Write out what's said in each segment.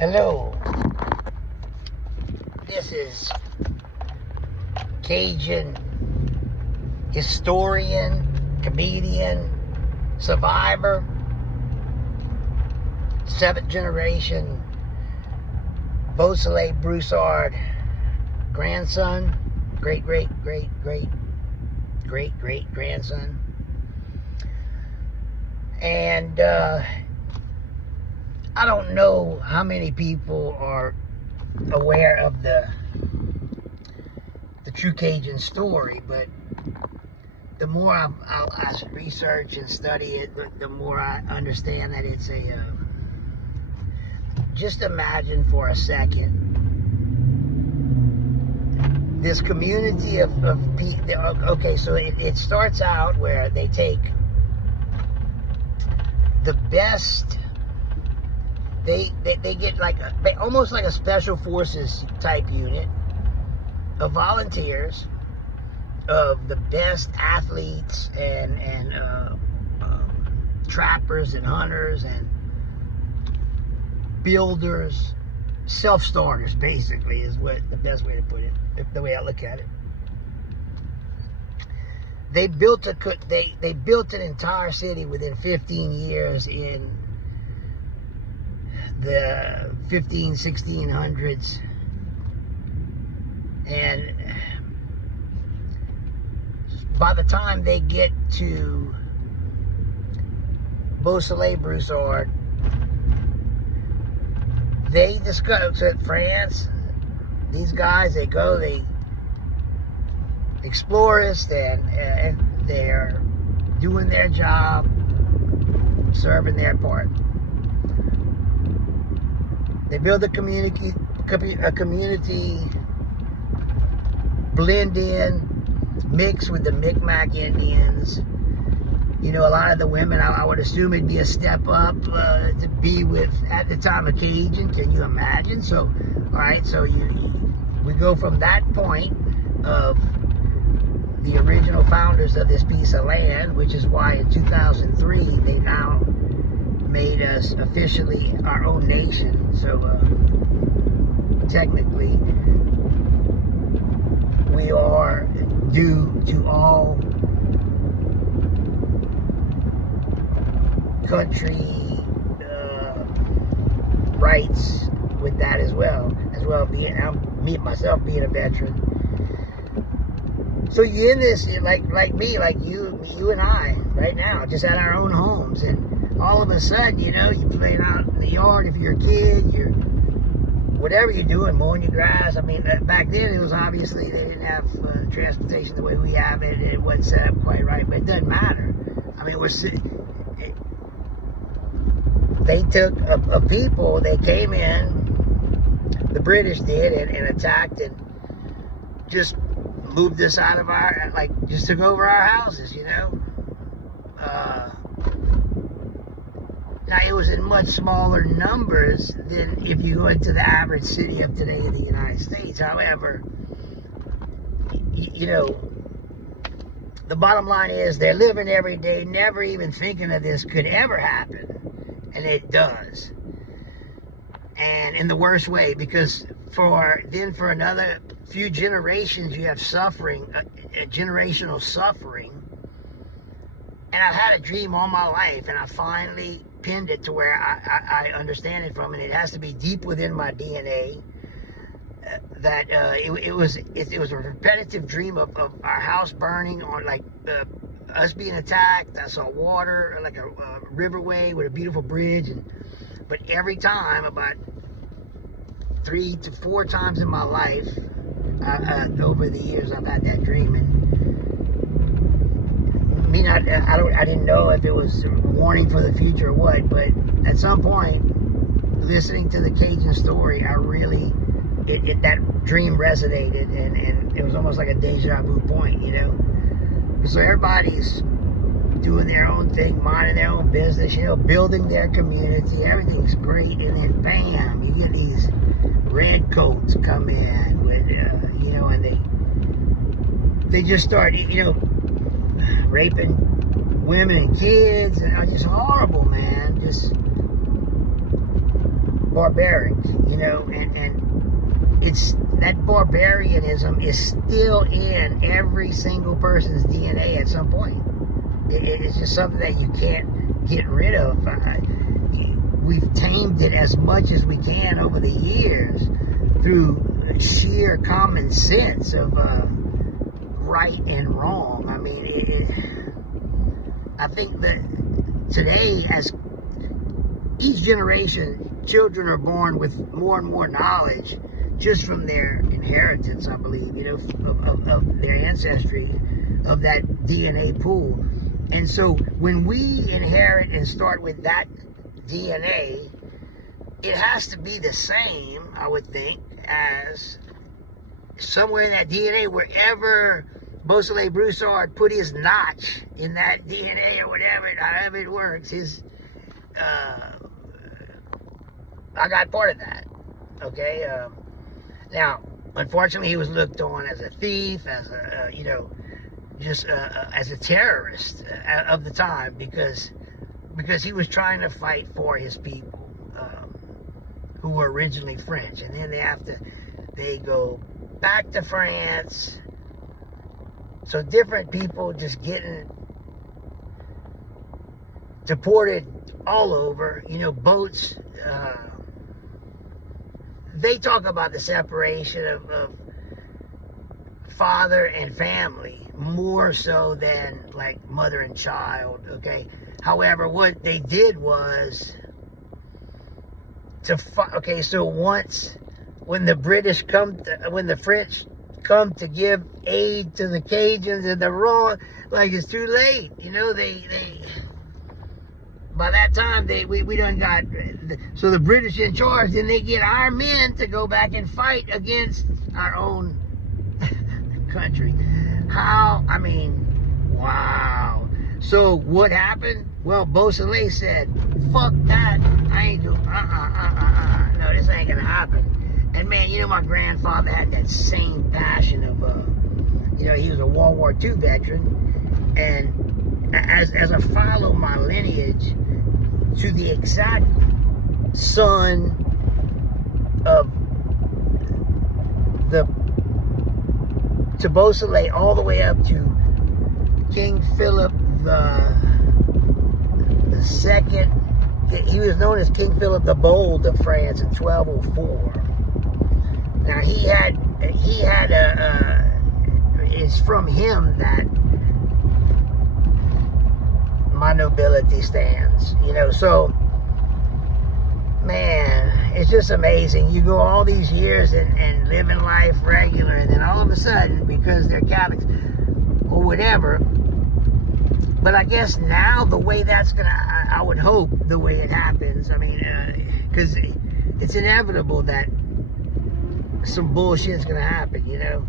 Hello, this is Cajun historian, comedian, survivor, 7th generation Beausoleil Broussard grandson, great grandson. And I don't know how many people are aware of the true Cajun story, but the more I research and study it, the more I understand that it's a just imagine for a second this community of people. Okay, so it starts out where they take the best. They get almost like a special forces type unit of volunteers, of the best athletes and trappers and hunters and builders, self-starters, basically, is what the best way to put it, the way I look at it. They built an entire city within 15 years in the 1600s, and by the time they get to Beausoleil Broussard, they discover France. These guys, they explorers, and they're doing their job, serving their part. They build a community, blend in, mix with the Micmac Indians. You know, a lot of the women, I would assume it'd be a step up to be with, at the time, a Cajun. Can you imagine? So, all right, so we go from that point of the original founders of this piece of land, which is why in 2003 they now made us officially our own nation. So technically we are due to all country rights with that as well being myself being a veteran. So you're in this, like me, like you and I right now, just at our own homes, and all of a sudden, you know, you're playing out in the yard. If you're a kid, you're whatever you're doing, mowing your grass. I mean, back then it was obviously they didn't have transportation the way we have it. It wasn't set up quite right, but it doesn't matter. I mean, they took a people. They came in, the British did, and attacked and just moved us out of our, just took over our houses, you know. Now, it was in much smaller numbers than if you go into the average city of today in the United States. However, you know, the bottom line is they're living every day, never even thinking of this could ever happen. And it does. And in the worst way, because for another few generations, you have suffering, generational suffering. And I've had a dream all my life, and I finally pinned it to where I understand it from, and it has to be deep within my DNA. That it was a repetitive dream of our house burning, on us being attacked. I saw water, like a riverway with a beautiful bridge, but every time, about 3 to 4 times in my life, over the years, I've had that dream. And I didn't know if it was a warning for the future or what, but at some point, listening to the Cajun story, I really, that dream resonated, and it was almost like a deja vu point, you know. So everybody's doing their own thing, minding their own business, you know, building their community. Everything's great, and then bam, you get these redcoats come in with, you know, and they just start, you know, raping women and kids, and just horrible, man. Just barbaric, you know, and it's that barbarianism is still in every single person's DNA at some point. It's just something that you can't get rid of. We've tamed it as much as we can over the years through sheer common sense of right and wrong. I mean, I think that today, as each generation, children are born with more and more knowledge just from their inheritance, I believe, you know, of their ancestry, of that DNA pool. And so when we inherit and start with that DNA, it has to be the same, I would think, as somewhere in that DNA, wherever Beausoleil Broussard put his notch in that DNA or whatever, however it works, I got part of that, okay? Now, unfortunately, he was looked on as a thief, as a, you know, just as a terrorist of the time, because he was trying to fight for his people, who were originally French, and then they go back to France. So different people just getting deported all over, you know, boats. They talk about the separation of father and family more so than like mother and child, okay? However, what they did was okay, so once when the French come to give aid to the Cajuns, and they're wrong, like it's too late, you know, they by that time we done got, so the British in charge, then they get our men to go back and fight against our own country. How? I mean, wow. So what happened? Well, Beausoleil said, fuck that, I ain't doing, no, this ain't gonna happen. And man, you know, my grandfather had that same passion of, you know, he was a World War II veteran, and as I follow my lineage to the exact son of to Beausoleil, all the way up to King Philip the Second. He was known as King Philip the Bold of France in 1204. Now it's from him that my nobility stands, you know. So man, it's just amazing. You go all these years and living life regular, and then all of a sudden, because they're Catholics or whatever. But I guess now the way that's I would hope the way it happens, I mean, because it's inevitable that some bullshit's gonna happen, you know,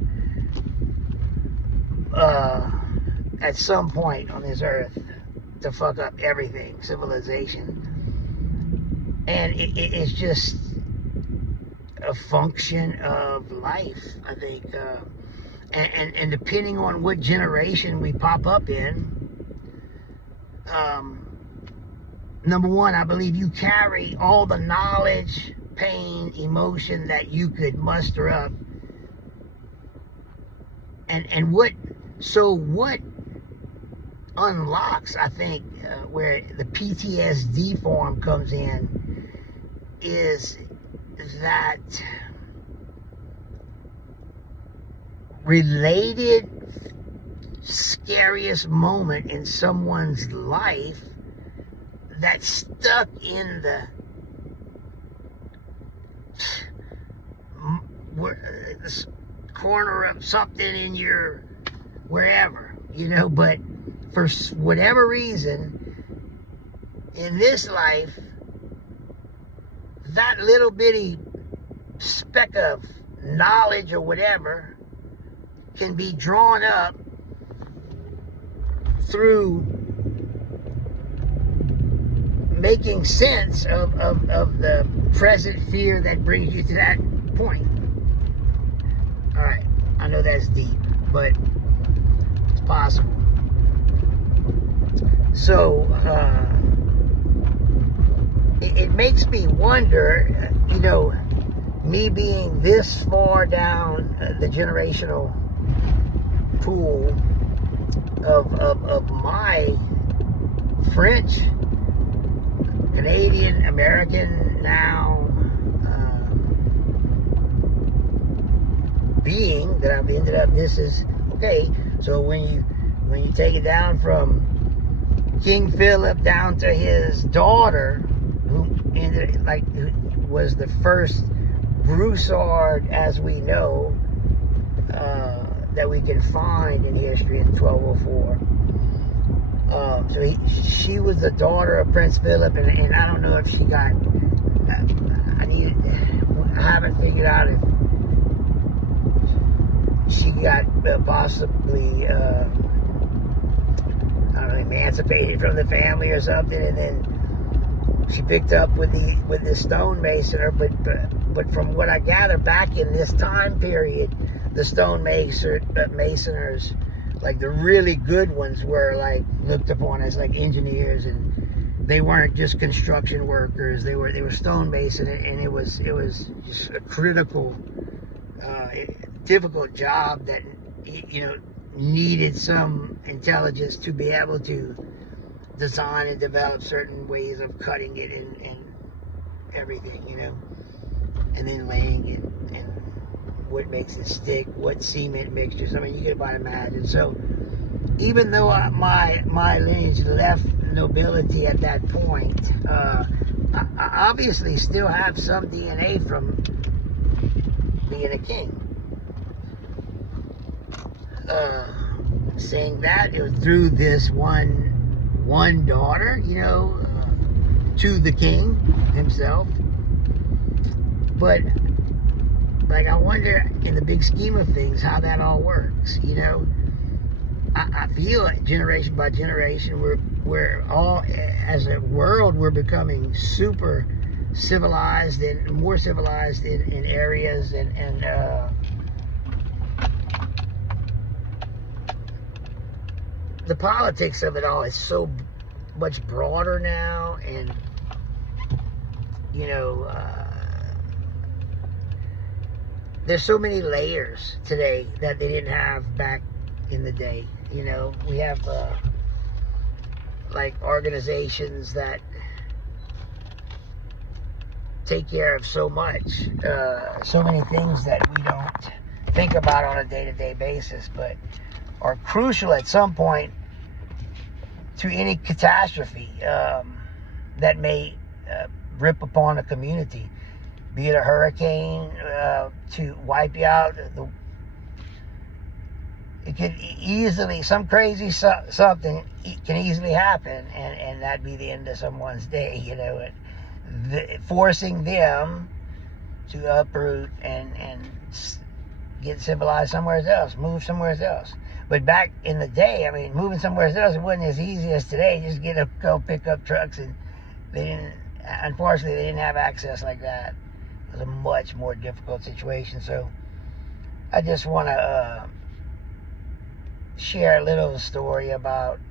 at some point on this earth to fuck up everything, civilization. And it's just a function of life, I think. And depending on what generation we pop up in, number one, I believe you carry all the knowledge, pain, emotion that you could muster up. And what unlocks, I think, where the PTSD form comes in, is that related scariest moment in someone's life that's stuck in the corner of something in your wherever, you know. But for whatever reason in this life, that little bitty speck of knowledge or whatever can be drawn up through making sense of the present fear that brings you to that point. All right, I know that's deep, but it's possible. So it makes me wonder, me being this far down the generational pool of my French, Canadian, American now being that I've ended up. This is okay. So when you take it down from King Philip down to his daughter, who was the first Broussard, as we know, that we can find in history in 1204. She was the daughter of Prince Philip, and I don't know if she got. I haven't figured out if she got possibly, I don't know, emancipated from the family or something, and then she picked up with the stonemasoner. But from what I gather, back in this time period, the stonemasoners, like the really good ones, were like looked upon as like engineers, and they weren't just construction workers. They were stonemason, and it was just a critical, difficult job that needed some intelligence to be able to design and develop certain ways of cutting it and everything, and then laying it, and what makes it stick, what cement mixtures. I mean, you can about imagine. So even though my lineage left nobility at that point, I obviously still have some DNA from being a king. Saying that, it was through this one daughter, to the king himself. But I wonder, in the big scheme of things, how that all works. I feel like generation by generation, we're all, as a world, we're becoming super civilized and more civilized in areas, and the politics of it all is so much broader now, and there's so many layers today that they didn't have back in the day. We have like organizations that take care of so much, so many things that we don't think about on a day-to-day basis, but are crucial at some point to any catastrophe that may rip upon a community, be it a hurricane to wipe you out. It could easily, some crazy something can easily happen, and that'd be the end of someone's day, forcing them to uproot and get civilized somewhere else, move somewhere else. But back in the day, I mean, moving somewhere else, it wasn't as easy as today. Just go pick up trucks, and unfortunately, they didn't have access like that. It was a much more difficult situation. So I just want to share a little story about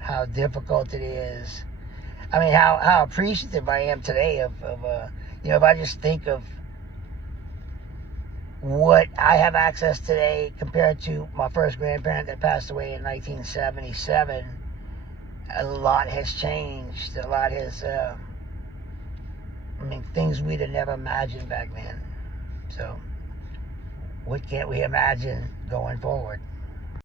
how difficult it is. I mean, how appreciative I am today of if I just think of what I have access today compared to my first grandparent that passed away in 1977, a lot has changed. A lot has, things we'd have never imagined back then. So, what can't we imagine going forward?